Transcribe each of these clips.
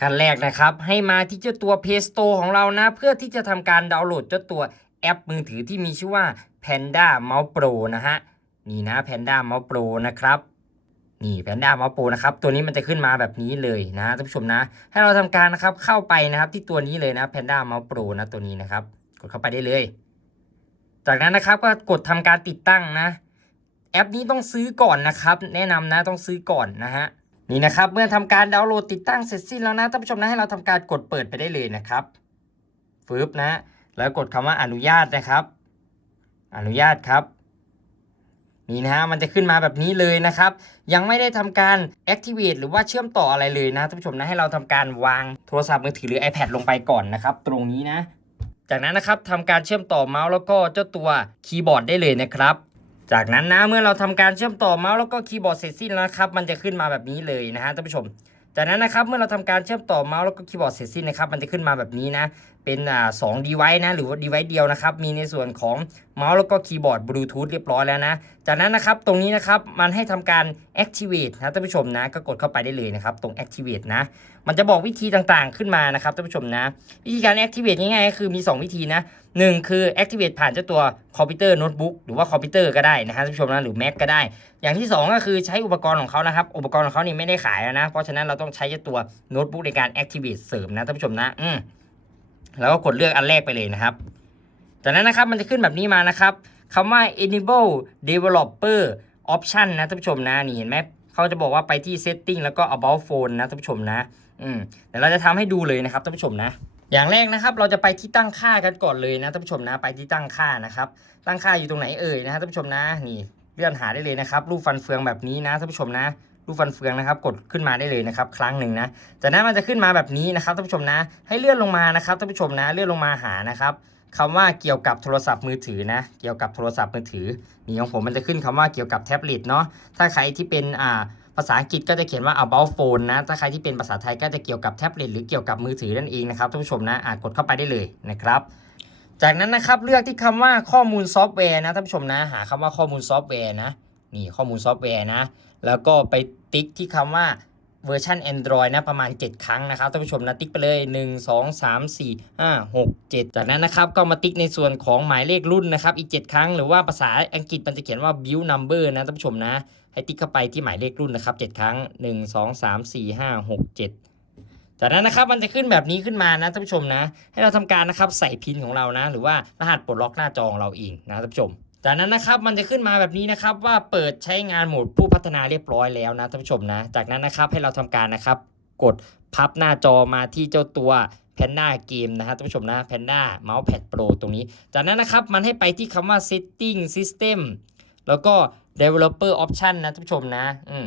ขั้นแรกนะครับ ให้มาที่เจ้าตัว Play Store ของเรานะ เพื่อที่จะทำการดาวน์โหลดเจ้าตัวแอปมือถือที่มีชื่อว่า Panda Mouse Pro นะฮะนี่นะ Panda Mouse Pro นะครับนี่ Panda Mouse Pro นะครับตัวนี้มันจะขึ้นมาแบบนี้เลยนะท่านผู้ชมนะ ให้เราทำการนะครับเข้าไปนะครับที่ตัวนี้เลยนะ Panda Mouse Pro นะตัวนี้นะครับ กดเข้าไปได้เลย จากนั้นนะครับก็กดทำการติดตั้งนะ แอปนี้ต้องซื้อก่อนนะครับ แนะนำนะต้องซื้อก่อนนะฮะ นี่นะครับเมื่อทำการดาวน์โหลดติดตั้งเสร็จสิ้นแล้วนะท่านผู้ชมนะให้เราทำการกดเปิดไปได้เลยนะครับฟืบนะแล้วกดคำว่าอนุญาตนะครับ อนุญาตครับนี่นะฮะมันจะขึ้นมาแบบนี้เลยนะครับ ยังไม่ได้ทำการ activate หรือว่าเชื่อมต่ออะไรเลยนะท่านผู้ชมนะให้เราทำการวางโทรศัพท์มือถือหรือ iPad ลงไปก่อนนะครับ ตรงนี้นะ จากนั้นนะครับทำการเชื่อมต่อเมาส์แล้วก็เจ้าตัวคีย์บอร์ดได้เลยนะครับ จากนั้นนะเมื่อเราทำการเชื่อมต่อเมาส์แล้วก็คีย์บอร์ดเสร็จสิ้นแล้วนะครับมันจะขึ้นมาแบบนี้เลยนะฮะท่านผู้ชม จากนั้นนะครับเมื่อเราทำการเชื่อมต่อเมาส์แล้วก็คีย์บอร์ดเสร็จสิ้นนะครับมันจะขึ้นมาแบบนี้นะ เป็นอ่าสองดีไวซ์นะหรือว่าดีไวซ์เดียวนะครับมีในส่วนของเมาส์แล้วก็คีย์บอร์ดบลูทูธเรียบร้อยแล้วนะ จากนั้นนะครับตรงนี้นะครับมันให้ทำการ activate นะท่านผู้ชมนะก็กดเข้าไปได้เลยนะครับตรง activate นะมันจะบอกวิธีต่างๆขึ้นมานะครับท่านผู้ชมนะ วิธีการ activate ง่ายๆก็คือมี 2 วิธีนะหนึ่งคือ activate ผ่านเจ้าตัวคอมพิวเตอร์โน้ตบุ๊กหรือว่าคอมพิวเตอร์ก็ได้นะฮะท่านผู้ชมนะหรือ Mac ก็ได้ อย่างที่ 2 ก็คือใช้อุปกรณ์ของเขานะครับ อุปกรณ์ของเขานี่ไม่ได้ขายแล้วนะ เพราะฉะนั้นเราต้องใช้เจ้าตัวโน้ตบุ๊กในการ activate เสริมนะท่านผู้ชมนะอืม แล้วก็กดเลือกอันแรกไปเลยนะครับ จากนั้นนะครับมันจะขึ้นแบบนี้มานะครับคำว่า enable developer option นะท่านผู้ชมนะนี่เห็นไหมเขาจะบอกว่าไปที่ setting แล้วก็ about phone นะท่านผู้ชมนะอืมเดี๋ยวเราจะทำให้ดูเลยนะครับท่านผู้ชมนะ อย่างแรกนะครับ เราจะไปที่ตั้งค่ากันก่อนเลยนะท่านผู้ชมนะ ไปที่ตั้งค่านะครับ ตั้งค่าอยู่ตรงไหนเอ่ยนะท่านผู้ชมนะ นี่เลื่อนหาได้เลยนะครับ รูปฟันเฟืองแบบนี้นะท่านผู้ชมนะ รูปฟันเฟืองนะครับ กดขึ้นมาได้เลยนะครับ ครั้งหนึ่งนะจากนั้นมันจะขึ้นมาแบบนี้นะครับท่านผู้ชมนะ ให้เลื่อนลงมานะครับท่านผู้ชมนะ เลื่อนลงมาหานะครับคำว่าเกี่ยวกับโทรศัพท์มือถือนะ เกี่ยวกับโทรศัพท์มือถือนี่ของผมมันจะขึ้นคำว่าเกี่ยวกับแท็บเล็ตเนาะถ้าใครที่เป็นอ่าภาษาอังกฤษก็จะเขียนว่า about phone นะ ถ้าใครที่เป็นภาษาไทยก็จะเกี่ยวกับแท็บเล็ตหรือเกี่ยวกับมือถือนั่นเองนะครับท่านผู้ชมนะอ่ากดเข้าไปได้เลยนะครับจากนั้นนะครับเลือกที่คำว่าข้อมูลซอฟต์แวร์นะท่านผู้ชมนะ หาคำว่าข้อมูลซอฟต์แวร์นะนี่ข้อมูลซอฟต์แวร์นะ แล้วก็ไป ติ๊กที่คำว่าเวอร์ชัน Android นะประมาณ 7 ครั้งนะครับท่านผู้ชมนะติ๊กไปเลย 1 2 3 4 5 6 7 จากนั้นนะครับก็มาติ๊กในส่วนของหมายเลขรุ่นนะครับอีก 7 ครั้งหรือว่าภาษาอังกฤษมันจะเขียนว่า build number นะท่านผู้ชมนะ ให้ติ๊กเข้าไปที่หมายเลขรุ่นนะครับ 7 ครั้ง 1 2 3 4 5 6 7จากนั้นนะครับมันจะขึ้นแบบนี้ขึ้นมานะท่านผู้ชมนะ ให้เราทำการนะครับใส่พินของเรานะ หรือว่ารหัสปลดล็อกหน้าจอของเราเองนะท่านผู้ชม จากนั้นนะครับมันจะขึ้นมาแบบนี้นะครับว่าเปิดใช้งานโหมดผู้พัฒนาเรียบร้อยแล้วนะท่านผู้ชมนะ จากนั้นนะครับให้เราทำการนะครับ กดพับหน้าจอมาที่เจ้าตัวแพนด้าเกมนะฮะท่านผู้ชมนะแพนด้าเมาส์แพดโปรตรงนี้ จากนั้นนะครับมันให้ไปที่คำว่า Setting System แล้วก็ Developer Option นะท่านผู้ชมนะอืม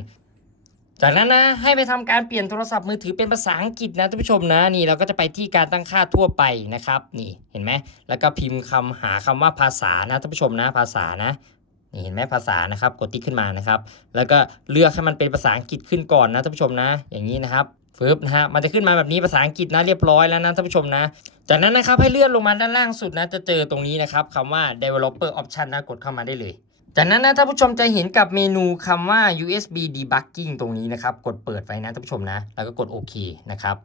จากนั้นนะให้ไปทำการเปลี่ยนโทรศัพท์มือถือเป็นภาษาอังกฤษนะท่านผู้ชมนะนี่เราก็จะไปที่การตั้งค่าทั่วไปนะครับนี่เห็นไหมแล้วก็พิมพ์คำหาคำว่าภาษานะท่านผู้ชมนะภาษานะนี่เห็นไหมภาษานะครับกดติ๊กขึ้นมานะครับ แล้วก็เลือกให้มันเป็นภาษาอังกฤษขึ้นก่อนนะท่านผู้ชมนะ อย่างนี้นะครับฟึบนะฮะมันจะขึ้นมาแบบนี้ภาษาอังกฤษนะเรียบร้อยแล้วนะท่านผู้ชมนะ จากนั้นนะครับให้เลื่อนลงมาด้านล่างสุดนะจะเจอตรงนี้นะครับคำว่า developer option นะกดเข้ามาได้เลย จากนั้นนะท่านผู้ชมจะเห็นกับเมนูคำว่า USB debugging ตรงนี้นะครับ กดเปิดไว้นะท่านผู้ชมนะ แล้วก็กดโอเคนะครับ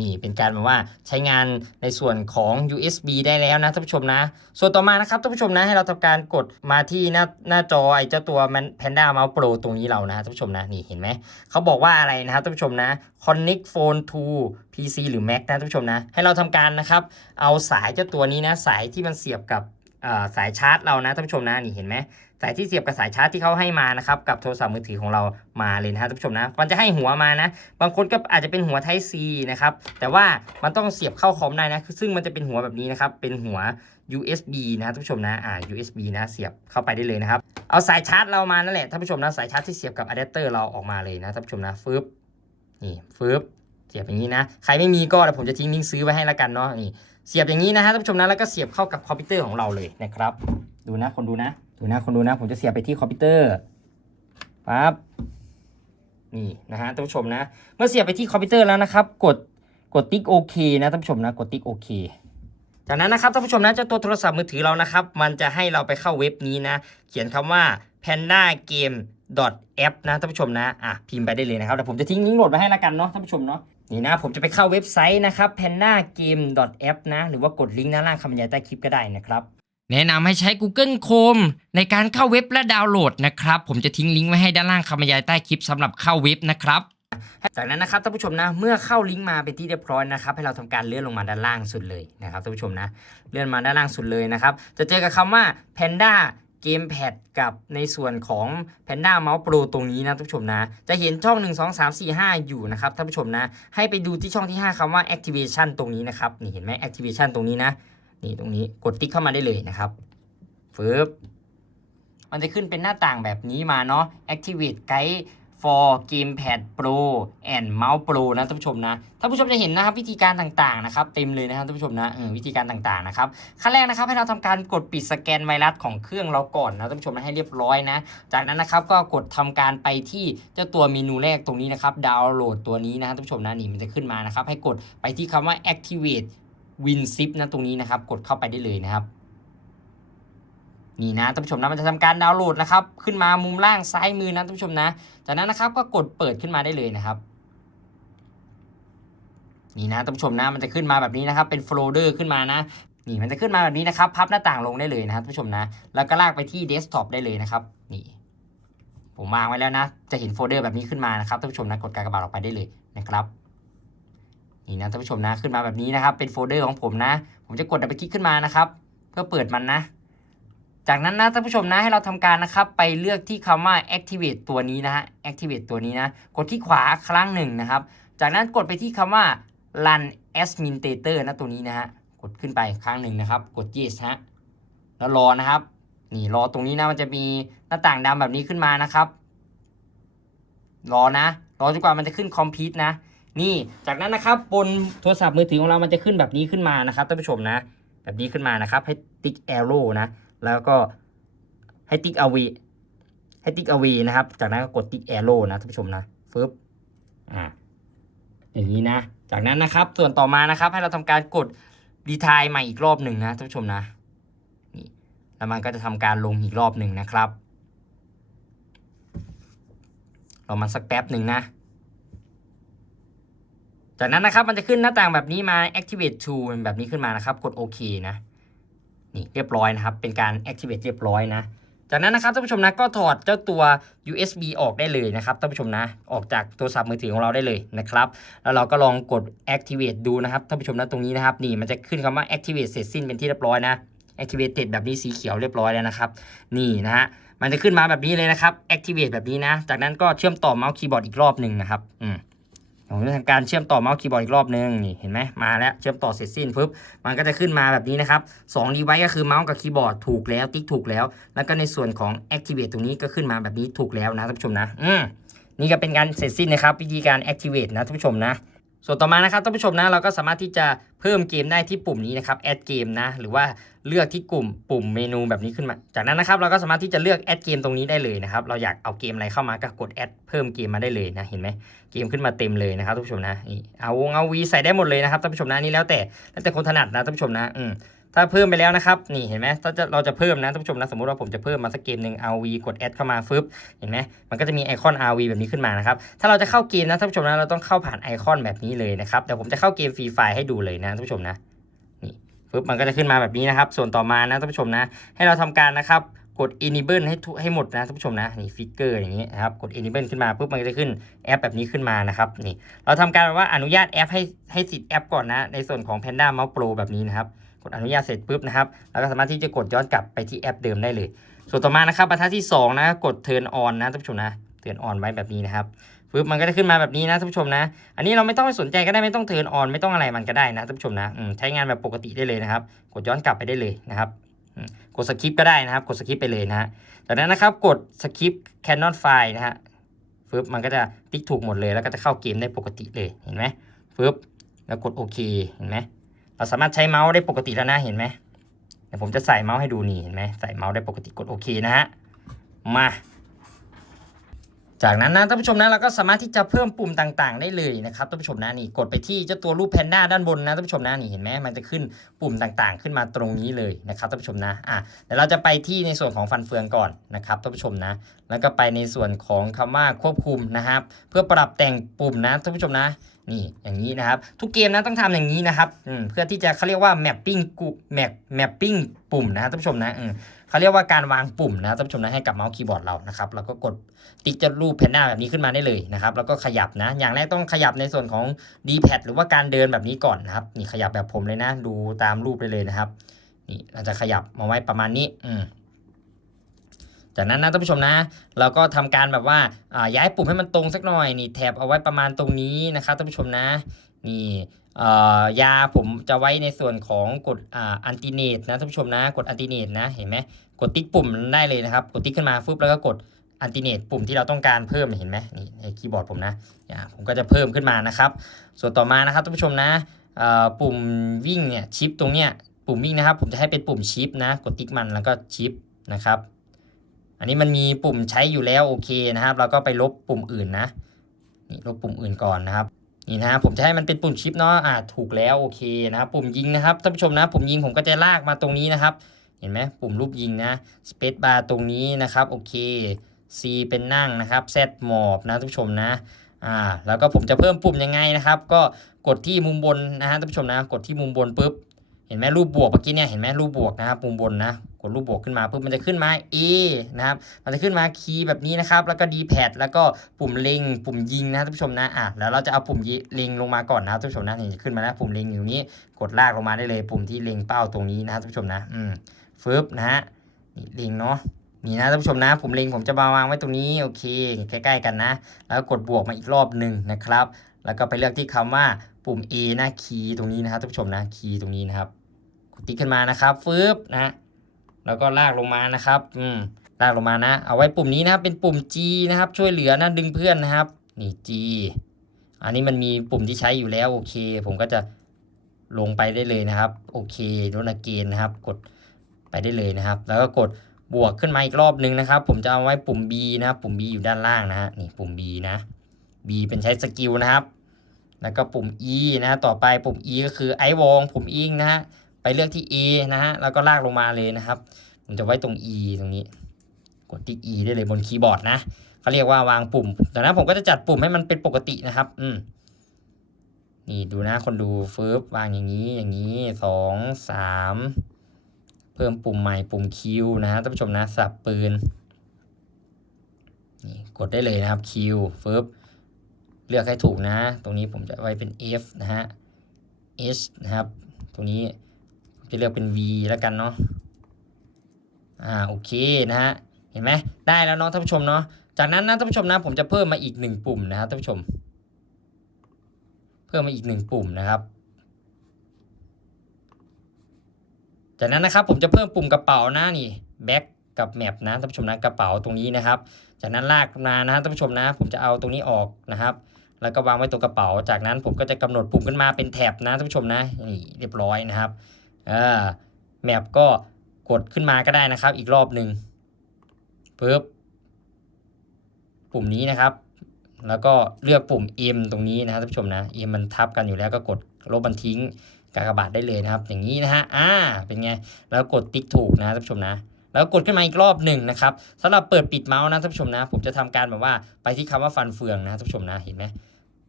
นี่เป็นการแบบว่าใช้งานในส่วนของ USB ได้แล้วนะท่านผู้ชมนะ ส่วนต่อมานะครับท่านผู้ชมนะให้เราทำการกดมาที่หน้าหน้าจอไอ้เจ้าตัว Panda Mouse Pro ตรงนี้เรานะท่านผู้ชมนะนี่เห็นไหมเขาบอกว่าอะไรนะครับท่านผู้ชมนะ Connect Phone to PC หรือ Mac นะท่านผู้ชมนะ ให้เราทำการนะครับเอาสายเจ้าตัวนี้นะสายที่มันเสียบกับสายชาร์จเรานะท่านผู้ชมนะนี่เห็นไหม สายที่เสียบกับสายชาร์จที่เขาให้มานะครับกับโทรศัพท์มือถือของเรามาเลยนะท่านผู้ชมนะมันจะให้หัวมานะ บางคนก็อาจจะเป็นหัว Type C นะครับแต่ว่ามันต้องเสียบเข้าคอมได้นะคือซึ่งมันจะเป็นหัวแบบนี้นะครับเป็นหัว USB นะท่านผู้ชมนะอ่า USB นะเสียบเข้าไปได้เลยนะครับเอาสายชาร์จเรามานั่นแหละท่านผู้ชมนะสายชาร์จที่เสียบกับอะแดปเตอร์เราออกมาเลยนะท่านผู้ชมนะฟึบนี่ฟึบเสียบอย่างนี้นะใครไม่มีก็เดี๋ยวผมจะทิ้งลิงก์ซื้อไว้ให้ละกันเนาะนี่เสียบอย่างนี้นะฮะท่านผู้ชมนะแล้วก็เสียบเข้ากับคอมพิวเตอร์ของเราเลยนะครับ ดูนะคนดูนะ ดูนะคนดูนะผมจะเสียบไปที่คอมพิวเตอร์ปั๊บนี่นะฮะท่านผู้ชมนะ เมื่อเสียบไปที่คอมพิวเตอร์แล้วนะครับ กดกดติ๊กโอเคนะท่านผู้ชมนะกดติ๊กโอเคจากนั้นนะครับท่านผู้ชมนะเจ้าตัวโทรศัพท์มือถือเรานะครับ มันจะให้เราไปเข้าเว็บนี้นะ เขียนคำว่า panda game app นะท่านผู้ชมนะอะพิมพ์ไปได้เลยนะครับแต่ผมจะทิ้งลิงก์โหลดไว้ให้ละกันเนาะท่านผู้ชมเนาะนี่นะผมจะไปเข้าเว็บไซต์นะครับ panda game app นะ หรือว่ากดลิงก์ด้านล่างคำบรรยายใต้คลิปก็ได้นะครับ แนะนำให้ใช้ Google Chrome ในการเข้าเว็บและดาวน์โหลดนะครับ ผมจะทิ้งลิงก์ไว้ให้ด้านล่างคำบรรยายใต้คลิปสำหรับเข้าเว็บนะครับจากนั้นนะครับท่านผู้ชมนะเมื่อเข้าลิงก์มาเป็นที่เรียบร้อยนะครับให้เราทำการเลื่อนลงมาด้านล่างสุดเลยนะครับท่านผู้ชมนะเลื่อนมาด้านล่างสุดเลยนะครับจะเจอกับคำว่า Panda Gamepad กับในส่วนของ Panda Mouse Pro ตรงนี้นะท่านผู้ชมนะ จะเห็นช่อง 1 2 3 4 5 อยู่นะครับท่านผู้ชมนะ ให้ไปดูที่ช่องที่ 5คำว่า Activation ตรงนี้นะครับนี่เห็นไหม Activation ตรงนี้นะ นี่ตรงนี้กดติ๊กเข้ามาได้เลยนะครับฟึบมันจะขึ้นเป็นหน้าต่างแบบนี้มาเนาะ Activate Guide for Gamepad Pro and Mouse Pro นะท่านผู้ชมนะท่านผู้ชมจะเห็นนะครับวิธีการต่างๆนะครับเต็มเลยนะครับท่านผู้ชมนะเออวิธีการต่างๆนะครับขั้นแรกนะครับให้เราทำการกดปิดสแกนไวรัสของเครื่องเราก่อนนะท่านผู้ชมนะให้เรียบร้อยนะ จากนั้นนะครับก็กดทำการไปที่เจ้าตัวเมนูแรกตรงนี้นะครับดาวน์โหลดตัวนี้นะท่านผู้ชมนะนี่มันจะขึ้นมานะครับให้กดไปที่คำว่า activate WinZip นะตรงนี้นะครับ กดเข้าไปได้เลยนะครับ นี่นะท่านผู้ชมนะมันจะทำการดาวน์โหลดนะครับ ขึ้นมามุมล่างซ้ายมือนะท่านผู้ชมนะ จากนั้นนะครับก็กดเปิดขึ้นมาได้เลยนะครับนี่นะท่านผู้ชมนะมันจะขึ้นมาแบบนี้นะครับ เป็นโฟลเดอร์ขึ้นมานะนี่มันจะขึ้นมาแบบนี้นะครับ พับหน้าต่างลงได้เลยนะครับท่านผู้ชมนะ แล้วก็ลากไปที่เดสก์ท็อปได้เลยนะครับ นี่ ผมวางไว้แล้วนะ จะเห็นโฟลเดอร์แบบนี้ขึ้นมานะครับท่านผู้ชมนะกดการกระบาดออกไปได้เลยนะครับ นี่นะท่านผู้ชมนะขึ้นมาแบบนี้นะครับ เป็นโฟลเดอร์ของผมนะ ผมจะกดดับเบิลคลิกขึ้นมานะครับ เพื่อเปิดมันนะ จากนั้นนะท่านผู้ชมนะให้เราทำการนะครับ ไปเลือกที่คำว่า activate ตัวนี้นะฮะ activate ตัวนี้นะ กดที่ขวาครั้งหนึ่งนะครับ จากนั้นกดไปที่คำว่า run administrator นะตัวนี้นะฮะกดขึ้นไปครั้งหนึ่งนะครับ กด yes ฮะแล้วรอนะครับ นี่รอตรงนี้นะมันจะมีหน้าต่างดำแบบนี้ขึ้นมานะครับ รอนะ รอจนกว่ามันจะขึ้น complete นะ นี่จากนั้นนะครับบนโทรศัพท์มือถือของเรามันจะขึ้นแบบนี้ขึ้นมานะครับท่านผู้ชมนะ แบบนี้ขึ้นมานะครับ ให้ติ๊ก arrow นะ แล้วก็ให้ติ๊กเอาวีให้ติ๊กเอาวีนะครับ จากนั้นก็กดติ๊ก arrow นะท่านผู้ชมนะฟึบอ่าอย่างนี้นะ จากนั้นนะครับ ส่วนต่อมานะครับ ให้เราทำการกดรีทายใหม่อีกรอบหนึ่งนะท่านผู้ชมนะนี่แล้วมันก็จะทำการลงอีกรอบหนึ่งนะครับรอมันสักแป๊บหนึ่งนะ จากนั้นนะครับมันจะขึ้นหน้าต่างแบบนี้มา activate to แบบนี้ขึ้นมานะครับ กดโอเคนะนี่เรียบร้อยนะครับ เป็นการ activate เรียบร้อยนะ จากนั้นนะครับท่านผู้ชมนะก็ถอดเจ้าตัว USB ออกได้เลยนะครับท่านผู้ชมนะออกจากโทรศัพท์มือถือของเราได้เลยนะครับ แล้วเราก็ลองกด activate ดูนะครับท่านผู้ชมนะตรงนี้นะครับ นี่มันจะขึ้นคำว่า activate เสร็จสิ้นเป็นที่เรียบร้อยนะ activate แบบนี้สีเขียวเรียบร้อยแล้วนะครับ นี่นะฮะมันจะขึ้นมาแบบนี้เลยนะครับ activate แบบนี้นะ จากนั้นก็เชื่อมต่อเมาส์คีย์บอร์ดอีกรอบหนึ่งนะครับ อืม ผมจะทำการเชื่อมต่อเมาส์คีย์บอร์ดอีกรอบนึงนี่เห็นไหมมาแล้วเชื่อมต่อเสร็จสิ้นปุ๊บมันก็จะขึ้นมาแบบนี้นะครับ2 device ก็คือเมาส์กับคีย์บอร์ดถูกแล้วติ๊กถูกแล้ว แล้วก็ในส่วนของ activate ตรงนี้ก็ขึ้นมาแบบนี้ถูกแล้วนะท่านผู้ชมนะอืมนี่ก็เป็นการเสร็จสิ้นนะครับวิธีการ activate นะท่านผู้ชมนะส่วนต่อมานะครับท่านผู้ชมนะเราก็สามารถที่จะเพิ่มเกมได้ที่ปุ่มนี้นะครับ add game นะหรือว่า เลือกที่กลุ่มปุ่มเมนูแบบนี้ขึ้นมา จากนั้นนะครับเราก็สามารถที่จะเลือก add game ตรงนี้ได้เลยนะครับ เราอยากเอาเกมอะไรเข้ามาก็กด add เพิ่มเกมมาได้เลยนะ เห็นไหมเกมขึ้นมาเต็มเลยนะครับท่านผู้ชมนะนี่เอาวงเอาวีใส่ได้หมดเลยนะครับท่านผู้ชมนะนี่แล้วแต่แล้วแต่คนถนัดนะท่านผู้ชมนะอืมถ้าเพิ่มไปแล้วนะครับ นี่เห็นไหมถ้าจะเราจะเพิ่มนะท่านผู้ชมนะสมมติว่าผมจะเพิ่มมาสักเกมหนึ่ง RV กด add เข้ามาฟึบเห็นไหมมันก็จะมีไอคอน RV แบบนี้ขึ้นมานะครับ ถ้าเราจะเข้าเกมนะท่านผู้ชมนะเราต้องเข้าผ่านไอคอนแบบนี้เลยนะครับเดี๋ยวผมจะเข้าเกมฟรีไฟให้ดูเลยนะท่านผู้ชมนะ ปึ๊บมันก็จะขึ้นมาแบบนี้นะครับ ส่วนต่อมานะท่านผู้ชมนะ ให้เราทำการนะครับกด enable ให้ทุให้หมดนะท่านผู้ชมนะนี่ฟิกเกอร์อย่างนี้นะครับกด enable ขึ้นมาปุ๊บมันก็จะขึ้นแอปแบบนี้ขึ้นมานะครับนี่เราทำการว่าอนุญาตแอปให้ให้สิทธิ์แอปก่อนนะ ในส่วนของ Panda Mouse Pro แบบนี้นะครับกดอนุญาตเสร็จปุ๊บนะครับเราก็สามารถที่จะกดย้อนกลับไปที่แอปเดิมได้เลย ส่วนต่อมานะครับบรรทัดที่สองนะกด turn on นะท่านผู้ชมนะ turn on ไว้แบบนี้นะครับ ปึ๊บมันก็จะขึ้นมาแบบนี้นะท่านผู้ชมนะ อันนี้เราไม่ต้องไปสนใจก็ได้ไม่ต้องเทิร์นออนไม่ต้องอะไรมันก็ได้นะท่านผู้ชมนะใช้งานแบบปกติได้เลยนะครับ กดย้อนกลับไปได้เลยนะครับกดสคริปก็ได้นะครับ กดสคริปไปเลยนะฮะจากนั้นนะครับกดสคริป Canon File นะฮะปึ๊บมันก็จะติ๊กถูกหมดเลย แล้วก็จะเข้าเกมได้ปกติเลยเห็นไหมปึ๊บแล้วกดโอเคเห็นไหมเราสามารถใช้เมาส์ได้ปกติแล้วนะเห็นไหมเดี๋ยวผมจะใส่เมาส์ให้ดูนี่เห็นไหมใส่เมาส์ได้ปกติกดโอเคนะฮะมา จากนั้นนะท่านผู้ชมนะเราก็สามารถที่จะเพิ่มปุ่มต่างๆ ได้เลยนะครับท่านผู้ชมนะนี่กดไปที่เจ้าตัวรูปแพนด้าด้านบนนะท่านผู้ชมนะนี่เห็นไหมมันจะขึ้นปุ่มต่างๆ ขึ้นมาตรงนี้เลยนะครับท่านผู้ชมนะอะเดี๋ยวเราจะไปที่ในส่วนของฟันเฟืองก่อนนะครับท่านผู้ชมนะ แล้วก็ไปในส่วนของคำว่าควบคุมนะครับ เพื่อปรับแต่งปุ่มนะท่านผู้ชมนะนี่อย่างนี้นะครับ ทุกเกมนะต้องทำอย่างนี้นะครับเพื่อที่จะเขาเรียกว่า mapping กุแมป mapping ปุ่มนะท่านผู้ชมนะ เขาเรียกว่าการวางปุ่มนะท่านผู้ชมนะให้กับเมาส์คีย์บอร์ดเรานะครับแล้วก็กดติ๊กจะรูปแพนด้าแบบนี้ขึ้นมาได้เลยนะครับแล้วก็ขยับนะ อย่างแรกต้องขยับในส่วนของ D-pad หรือว่าการเดินแบบนี้ก่อนนะครับนี่ขยับแบบผมเลยนะ ดูตามรูปได้เลยนะครับนี่เราจะขยับมาไว้ประมาณนี้อืมจากนั้นนะท่านผู้ชมนะ เราก็ทำการแบบว่าย้ายปุ่มให้มันตรงสักหน่อยนี่แถบเอาไว้ประมาณตรงนี้นะครับท่านผู้ชมนะนี่ ยาผมจะไว้ในส่วนของกดอันติเนตนะท่านผู้ชมนะกดอันติเนตนะเห็นไหมกดติ๊กปุ่มได้เลยนะครับ กดติ๊กขึ้นมาฟึบแล้วก็กดอันติเนตปุ่มที่เราต้องการเพิ่มเห็นไหมนี่ในคีย์บอร์ดผมนะผมก็จะเพิ่มขึ้นมานะครับ ส่วนต่อมานะครับท่านผู้ชมนะปุ่มวิ่งเนี่ยชิปตรงเนี้ยปุ่มวิ่งนะครับ ผมจะให้เป็นปุ่มชิปนะ กดติ๊กมันแล้วก็ชิปนะครับ อันนี้มันมีปุ่มใช้อยู่แล้วโอเคนะครับ เราก็ไปลบปุ่มอื่นนะนี่ลบปุ่มอื่นก่อนนะครับ นี่นะผมจะให้มันเป็นปุ่มชิปเนาะอ่าถูกแล้วโอเคนะครับปุ่มยิงนะครับท่านผู้ชมนะปุ่มยิงผมก็จะลากมาตรงนี้นะครับ เห็นไหมปุ่มรูปยิงนะสเปซบาร์ตรงนี้นะครับโอเค C เป็นนั่งนะครับ Z หมอบนะท่านผู้ชมนะอ่าแล้วก็ผมจะเพิ่มปุ่มยังไงนะครับ ก็กดที่มุมบนนะฮะท่านผู้ชมนะ กดที่มุมบนปุ๊บเห็นไหมรูปบวกเมื่อกี้เนี่ยเห็นไหมรูปบวกนะครับมุมบนนะ กดรูปบวกขึ้นมาปุ๊บมันจะขึ้นมา A นะครับ มันจะขึ้นมาคีย์แบบนี้นะครับ แล้วก็ D pad แล้วก็ปุ่มเล็ง ปุ่มยิงนะท่านผู้ชมนะ อะ แล้วเราจะเอาปุ่มยิเล็งลงมาก่อนนะท่านผู้ชมนะนี่ขึ้นมาแล้วปุ่มเล็งอยู่นี้ กดลากลงมาได้เลย ปุ่มที่เล็งเป้าตรงนี้นะท่านผู้ชมนะ อืมฟึบนะฮะนี่เล็งเนาะนี่นะท่านผู้ชมนะ ผมเล็งผมจะมาวางไว้ตรงนี้โอเคใกล้ๆกันนะ แล้วกดบวกมาอีกรอบหนึ่งนะครับ แล้วก็ไปเลือกที่คำว่าปุ่ม A นะคีย์ตรงนี้นะครับท่านผู้ชมนะคีย์ตรงนี้นะครับกดติ๊กขึ้นมานะครับฟึบนะ แล้วก็ลากลงมานะครับ อืมลากลงมานะ เอาไว้ปุ่มนี้นะเป็นปุ่ม G นะครับ ช่วยเหลือนะดึงเพื่อนนะครับ นี่ G อันนี้มันมีปุ่มที่ใช้อยู่แล้วโอเค ผมก็จะลงไปได้เลยนะครับ โอเคโนนเกนนะครับ กดไปได้เลยนะครับ แล้วก็กดบวกขึ้นมาอีกรอบนึงนะครับ ผมจะเอาไว้ปุ่ม B นะครับ ปุ่ม B อยู่ด้านล่างนะฮะนี่ปุ่ม B นะ B เป็นใช้สกิลนะครับ แล้วก็ปุ่ม E นะฮะต่อไปปุ่ม E ก็คือไอวอง ปุ่มอิงนะฮะ ไปเลือกที่ E นะฮะแล้วก็ลากลงมาเลยนะครับ ผมจะไว้ตรง E ตรงนี้ กดติ๊ก E ได้เลยบนคีย์บอร์ดนะเขาเรียกว่าวางปุ่มแต่นั้นผมก็จะจัดปุ่มให้มันเป็นปกตินะครับ อืมนี่ดูนะคนดูฟึบวางอย่างนี้อย่างนี้สองสามเพิ่มปุ่มใหม่ปุ่มคิวนะฮะท่านผู้ชมนะสับปืนนี่กดได้เลยนะครับคิวฟึบเลือกให้ถูกนะ ตรงนี้ผมจะไว้เป็น F นะฮะ H นะครับ ตรงนี้ จะเลือกเป็น V แล้วกันเนาะอ่าโอเคนะฮะเห็นไหมได้แล้วเนาะท่านผู้ชมเนาะจากนั้นนะท่านผู้ชมนะผมจะเพิ่มมาอีกหนึ่งปุ่มนะครับท่านผู้ชม เพิ่มมาอีกหนึ่งปุ่มนะครับ จากนั้นนะครับผมจะเพิ่มปุ่มกระเป๋านะนี่แบ็กกับแมปนะท่านผู้ชมนะกระเป๋าตรงนี้นะครับ จากนั้นลากมานะท่านผู้ชมนะ ผมจะเอาตรงนี้ออกนะครับ แล้วก็วางไว้ตรงกระเป๋า จากนั้นผมก็จะกำหนดปุ่มขึ้นมาเป็นแถบนะท่านผู้ชมนะนี่เรียบร้อยนะครับ อ่าแมปก็กดขึ้นมาก็ได้นะครับ อีกรอบหนึ่งปึ๊บปุ่มนี้นะครับ แล้วก็เลือกปุ่ม M ตรงนี้นะครับท่านผู้ชมนะ M มันทับกันอยู่แล้วก็กดลบมันทิ้งกากบาทได้เลยนะครับ อย่างนี้นะฮะอ่าเป็นไงแล้วกดติ๊กถูกนะท่านผู้ชมนะแล้วกดขึ้นมาอีกรอบหนึ่งนะครับสำหรับเปิดปิดเมาส์นะท่านผู้ชมนะ ผมจะทำการแบบว่าไปที่คำว่าฟันเฟืองนะท่านผู้ชมนะเห็นไหม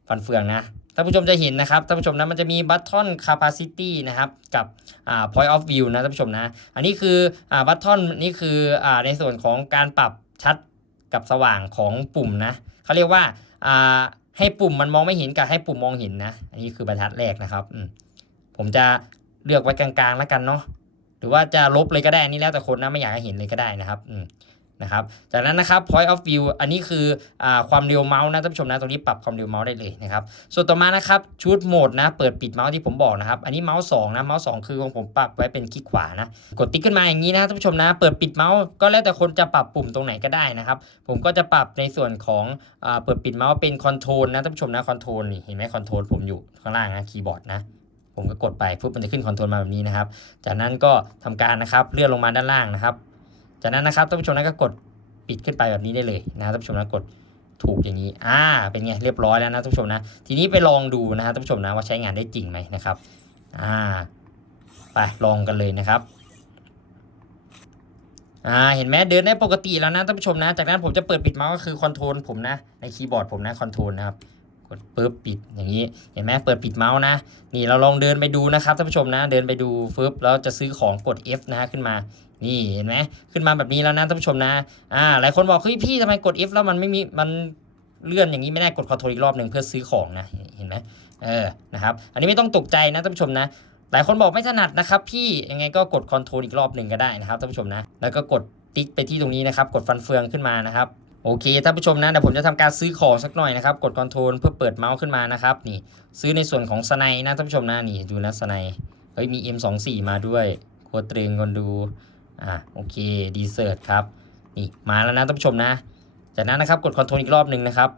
ฟันเฟืองนะ ท่านผู้ชมจะเห็นนะครับท่านผู้ชมนะมันจะมี button capacity นะครับกับอ่า point of view นะท่านผู้ชมนะอันนี้คืออ่า button นี่คืออ่าในส่วนของการปรับชัดกับสว่างของปุ่มนะเขาเรียกว่าอ่าให้ปุ่มมันมองไม่เห็นกับให้ปุ่มมองเห็นนะ อันนี้คือบรรทัดแรกนะครับผมจะเลือกไว้กลางๆแล้วกันเนาะหรือว่าจะลบเลยก็ได้อันนี่แล้วแต่คนนะไม่อยากให้เห็นเลยก็ได้นะครับอื นะครับ จากนั้นนะครับ point of view อันนี้คืออความเร็วเมาส์นะท่านผู้ชมนะตรงนี้ปรับความเร็วเมาส์ได้เลยนะครับ ส่วนต่อมานะครับชุดโหมดนะเปิดปิดเมาส์ที่ผมบอกนะครับ อันนี้เมาส์สองนะเมาส์สองคือของผมปรับไว้เป็นคลิกขวานะกดติ๊กขึ้นมาอย่างนี้นะท่านผู้ชมนะ เปิดปิดเมาส์ก็แล้วแต่คนจะปรับปุ่มตรงไหนก็ได้นะครับ ผมก็จะปรับในส่วนของอเปิดปิดเมาส์เป็นคอนโทรลนะท่านผู้ชมนะคอนโทรลนี่เห็นไหมคอนโทรลผมอยู่ข้างล่างนะคีย์บอร์ดนะผมก็กดไปปุ๊บมันจะขึ้นคอนโทรลมาแบบนี้นะครับ จากนั้นก็ทำการนะครับเลื่อนลงมาด้านล่างนะครับ จากนั้นนะครับท่านผู้ชมนะก็กดปิดขึ้นไปแบบนี้ได้เลยนะท่านผู้ชมนะกดถูกอย่างนี้ อ่า เป็นไงเรียบร้อยแล้วนะท่านผู้ชมนะ ทีนี้ไปลองดูนะครับท่านผู้ชมนะว่าใช้งานได้จริงไหมนะครับ อ่า ไปลองกันเลยนะครับ อ่า เห็นไหมเดินได้ปกติแล้วนะท่านผู้ชมนะ จากนั้นผมจะเปิดปิดเมาส์ก็คือคอนโทรลผมนะ ในคีย์บอร์ดผมนะคอนโทรลนะครับ กดปุ๊บปิดอย่างนี้ เห็นไหมเปิดปิดเมาส์นะ นี่เราลองเดินไปดูนะครับท่านผู้ชมนะ เดินไปดูฟึบแล้วจะซื้อของกด F นะฮะขึ้นมา นี่เห็นไหมขึ้นมาแบบนี้แล้วนะท่านผู้ชมนะอ่าหลายคนบอกเฮ้ยพี่ทำไมกด if แล้วมันไม่มีมันเลื่อนอย่างนี้ไม่ได้กดคอนโทรลอีกรอบหนึ่งเพื่อซื้อของนะเห็นไหมเออนะครับอันนี้ไม่ต้องตกใจนะท่านผู้ชมนะหลายคนบอกไม่ถนัดนะครับพี่ยังไงก็กดคอนโทรลอีกรอบหนึ่งก็ได้นะครับท่านผู้ชมนะแล้วก็กดติ๊กไปที่ตรงนี้นะครับกดฟันเฟืองขึ้นมานะครับโอเคท่านผู้ชมนะเดี๋ยวผมจะทำการซื้อของสักหน่อยนะครับกดคอนโทรลเพื่อเปิดเมาส์ขึ้นมานะครับนี่ซื้อในส่วนของสไนนะท่านผู้ชมนะนี่ดูนะสไนเฮ้ยมี M24 มาด้วยโคตรเตรงคนดู อ่าโอเคดีเซิร์ตครับนี่มาแล้วนะท่านผู้ชมนะ จากนั้นนะครับกดคอนโทรลอีกรอบหนึ่งนะครับ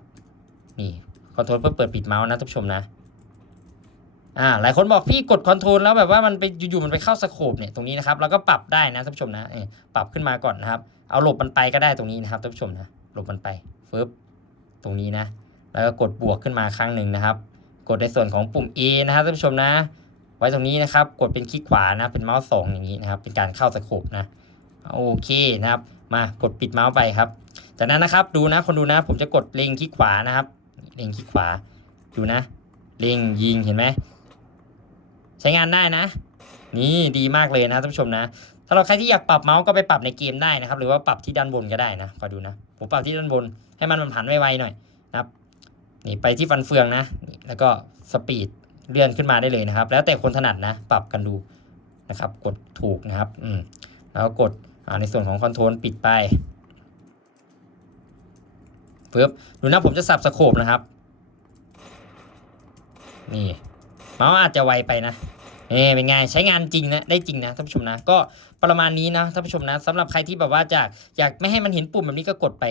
นี่คอนโทรลเพื่อเปิดปิดเมาส์นะท่านผู้ชมนะอ่าหลายคนบอกพี่กดคอนโทรลแล้วแบบว่ามันไปอยู่ๆมันไปเข้าสโคปเนี่ยตรงนี้นะครับเราก็ปรับได้นะท่านผู้ชมนะเอปรับขึ้นมาก่อนนะครับ เอาหลบมันไปก็ได้ตรงนี้นะครับท่านผู้ชมนะหลบมันไปฟึบตรงนี้นะ แล้วก็กดบวกขึ้นมาครั้งหนึ่งนะครับ กดในส่วนของปุ่ม A นะครับท่านผู้ชมนะ ว้ตรงนี้นะครับ กดเป็นคลิกขวานะ เป็นเมาส์สองอย่างนี้นะครับ เป็นการเข้าสโคปนะ โอเคนะครับ มากดปิดเมาส์ไปครับ จากนั้นนะครับ ดูนะ คนดูนะ ผมจะกดเล็งคลิกขวานะครับ เล็งคลิกขวา ดูนะ เล็งยิง เห็นไหม ใช้งานได้นะ นี่ดีมากเลยนะท่านผู้ชมนะ ถ้าเราใครที่อยากปรับเมาส์ก็ไปปรับในเกมได้นะครับ หรือว่าปรับที่ด้านบนก็ได้นะคอดูนะ ผมปรับที่ด้านบน ให้มันมันผันไวๆหน่อยนะครับ นี่ไปที่ฟันเฟืองนะนแล้วก็สปีด เลื่อนขึ้นมาได้เลยนะครับ แล้วแต่คนถนัดนะ ปรับกันดูนะครับ กดถูกนะครับอืมแล้วกดในส่วนของคอนโทรลปิดไปปึ๊บดูนะผมจะสับสโคปนะครับ นี่เมาส์อาจจะไวไปนะเอ่เป็นไงใช้งานจริงนะได้จริงนะท่านผู้ชมนะก็ประมาณนี้นะท่านผู้ชมนะสำหรับใครที่แบบว่าจะอยากไม่ให้มันเห็นปุ่มแบบนี้ก็กดไป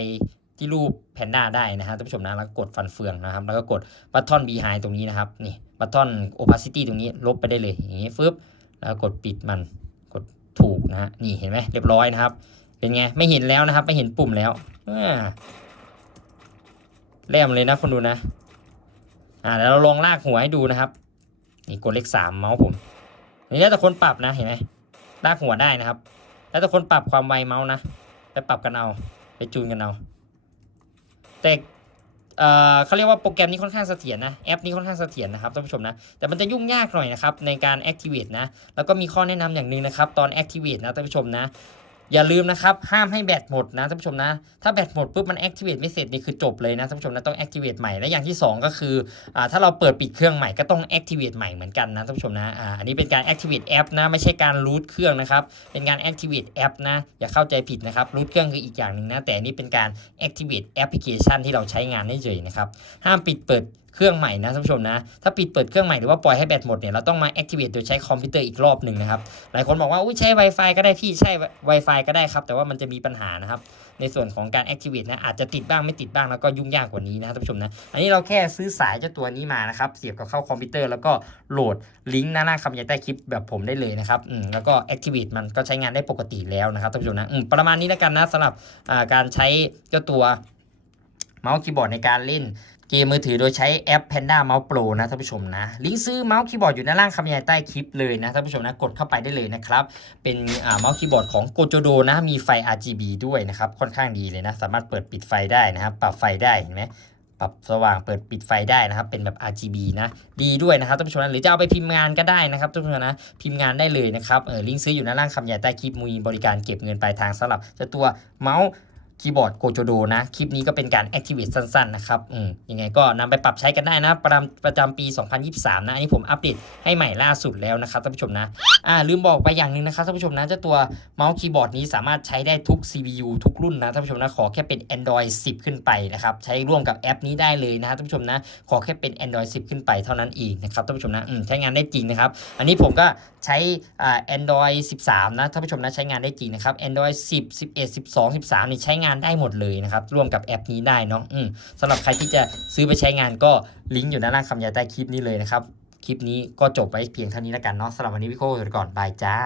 ที่รูปแพนด้าได้นะฮะท่านผู้ชมนะแล้วก็กดฟันเฟืองนะครับ แล้วก็กดบัตทอนบีไฮตรงนี้นะครับนี่ บัตทอนโอปาซิตี้ตรงนี้ลบไปได้เลยอย่างนี้ฟึบแล้วกดปิดมันกดถูกนะฮะนี่เห็นไหมเรียบร้อยนะครับ เป็นไงไม่เห็นแล้วนะครับ ไม่เห็นปุ่มแล้วแลมเลยนะคนดูนะอ่าแล้วเราลองลากหัวให้ดูนะครับ นี่กดเลขสามเมาส์ผมนี่แล้วแต่คนปรับนะเห็นไหมลากหัวได้นะครับ แล้วแต่คนปรับความไวเมาส์นะไปปรับกันเอาไปจูนกันเอาแต่ เขาเรียกว่าโปรแกรมนี้ค่อนข้างเสถียรนะแอปนี้ค่อนข้างเสถียรนะครับท่านผู้ชมนะแต่มันจะยุ่งยากหน่อยนะครับในการ activate นะแล้วก็มีข้อแนะนำอย่างหนึ่งนะครับตอน activate นะท่านผู้ชมนะ อย่าลืมนะครับ ห้ามให้แบตหมดนะท่านผู้ชมนะ ถ้าแบตหมดปุ๊บมัน activate ไม่เสร็จนี่คือจบเลยนะท่านผู้ชมนะต้อง activate ใหม่ และอย่างที่ 2 ก็คืออ่าถ้าเราเปิดปิดเครื่องใหม่ก็ต้อง activate ใหม่เหมือนกันนะท่านผู้ชมนะอ่าอันนี้เป็นการ activate app นะไม่ใช่การ root เครื่องนะครับ เป็นการ activate app นะอย่าเข้าใจผิดนะครับ root เครื่องคืออีกอย่างหนึ่งนะแต่อันนี้เป็นการ activate application ที่เราใช้งานได้เฉยนะครับห้ามปิดเปิด เครื่องใหม่นะท่านผู้ชมนะ ถ้าปิดเปิดเครื่องใหม่หรือว่าปล่อยให้แบตหมดเนี่ยเราต้องมา activate โดยใช้คอมพิวเตอร์อีกรอบหนึ่งนะครับ หลายคนบอกว่าอุ้ยใช้ Wi-Fi ก็ได้พี่ใช้ Wi-Fi ก็ได้ครับ แต่ว่ามันจะมีปัญหานะครับ ในส่วนของการ activate นะอาจจะติดบ้างไม่ติดบ้างแล้วก็ยุ่งยากกว่านี้นะท่านผู้ชมนะ อันนี้เราแค่ซื้อสายเจ้าตัวนี้มานะครับ เสียบกับเข้าคอมพิวเตอร์แล้วก็โหลดลิงก์หน้าหน้าคำยายใต้คลิปแบบผมได้เลยนะครับอืมแล้วก็ activate มันก็ใช้งานได้ปกติแล้วนะครับท่านผู้ชมนะอืมประมาณนี้แล้วกันนะสำหรับอ่าการใช้เจ้าตัวเมาส์คีย์บอร์ดในการเล่น เกมมือถือโดยใช้แอป Panda Mouse Pro นะท่านผู้ชมนะ ลิงก์ซื้อเมาส์คีย์บอร์ดอยู่ด้านล่างคำบรรยายใต้คลิปเลยนะท่านผู้ชมนะ กดเข้าไปได้เลยนะครับ เป็นเมาส์คีย์บอร์ดของ Gojodo นะ มีไฟ RGB ด้วยนะครับ ค่อนข้างดีเลยนะ สามารถเปิดปิดไฟได้นะครับ ปรับไฟได้เห็นไหมปรับสว่างเปิดปิดไฟได้นะครับ เป็นแบบ RGB นะดีด้วยนะครับท่านผู้ชมนะหรือจะเอาไปพิมพ์งานก็ได้นะครับท่านผู้ชมนะพิมพ์งานได้เลยนะครับเออลิงก์ซื้ออยู่ด้านล่างคำบรรยายใต้คลิปมีบริการเก็บเงินปลายทางสำหรับเจ้าตัวเมาส์ คีย์บอร์ดโกโจโดนะ คลิปนี้ก็เป็นการ activate สั้นๆ นะครับอืมยังไงก็นำไปปรับใช้กันได้นะ ประจำประจำปี 2023 นะ อันนี้ผมอัปเดตให้ใหม่ล่าสุดแล้วนะครับท่านผู้ชมนะ อ่าลืมบอกไปอย่างหนึ่งนะครับท่านผู้ชมนะเจ้าตัวเมาส์คีย์บอร์ดนี้สามารถใช้ได้ทุก CPU ทุกรุ่นนะท่านผู้ชมนะ ขอแค่เป็น Android 10 ขึ้นไปนะครับ ใช้ร่วมกับแอปนี้ได้เลยนะท่านผู้ชมนะ ขอแค่เป็น Android 10 ขึ้นไปเท่านั้นเองนะครับท่านผู้ชมนะอืมใช้งานได้จริงนะครับ อันนี้ผมก็ใช้อ่า Android 13 นะท่านผู้ชมนะใช้งานได้จริงนะครับ Android 10 11 12 13นี่ใช้งานได้หมดเลยนะครับร่วมกับแอปนี้ได้เนาะสำหรับใครที่จะซื้อไปใช้งานก็ลิงก์อยู่ด้านล่างคำยาใต้คลิปนี้เลยนะครับคลิปนี้ก็จบไว้เพียงเท่านี้แล้วกันเนาะสำหรับวันนี้พี่โค้ชก่อนบายจ้า